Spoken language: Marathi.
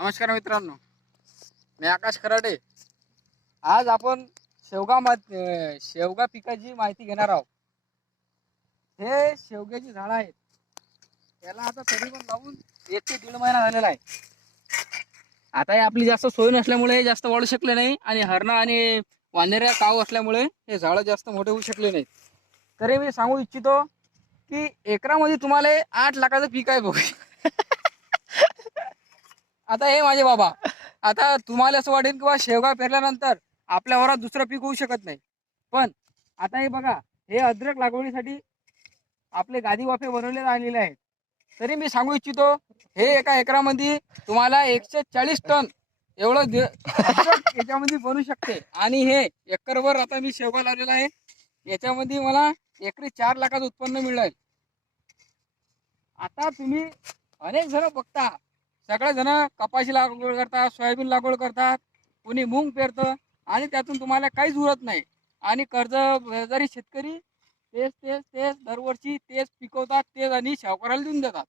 नमस्कार मित्रांनो, मी आकाश खराडे. आज आपण शेवगा पिकाची माहिती घेणार आहोत. हे शेवग्याची झाड आहेत. त्याला आता तरी पण लावून 1 ते 1.5 महिना झालेला आहे. आता हे आपली जास्त सोय नसल्यामुळे जास्त वाढू शकले नाही आणि हरणं आणि वानऱ्या काव असल्यामुळे हे झाड जास्त मोठे होऊ शकले नाही. तरी मी सांगू इच्छितो की एकरामध्ये तुम्हाला 8 लाखाचं पीक आहे बघ. आता हे माझे बाबा, आता तुम्हाला असं वाटेल की बा शेवगा पेरल्यानंतर आपल्या वरात दुसरं पीक होऊ शकत नाही. पण आता हे बघा, हे अद्रक लागवडीसाठी आपले गादी वाफे बनवले आलेले आहेत. तरी मी सांगू इच्छितो, हे एका एकरामध्ये तुम्हाला 140 टन एवढं अद्रक याच्यामध्ये बनू शकते. आणि हे एकरभर आता मी शेवगा लावलेला आहे. याच्यामध्ये मला एकरी 4 लाखाचं उत्पन्न मिळेल. आता तुम्ही अनेक जण बघता, सगळे जण कपाशी लागवड करतात, सोयाबीन लागवड करतात, कोणी मूग पेरतं आणि त्यातून तुम्हाला काहीच उरत नाही. आणि कर्जबाजारी शेतकरी तेच दरवर्षी तेच पिकवतात, तेच आणि सावकाराला देऊन देतात.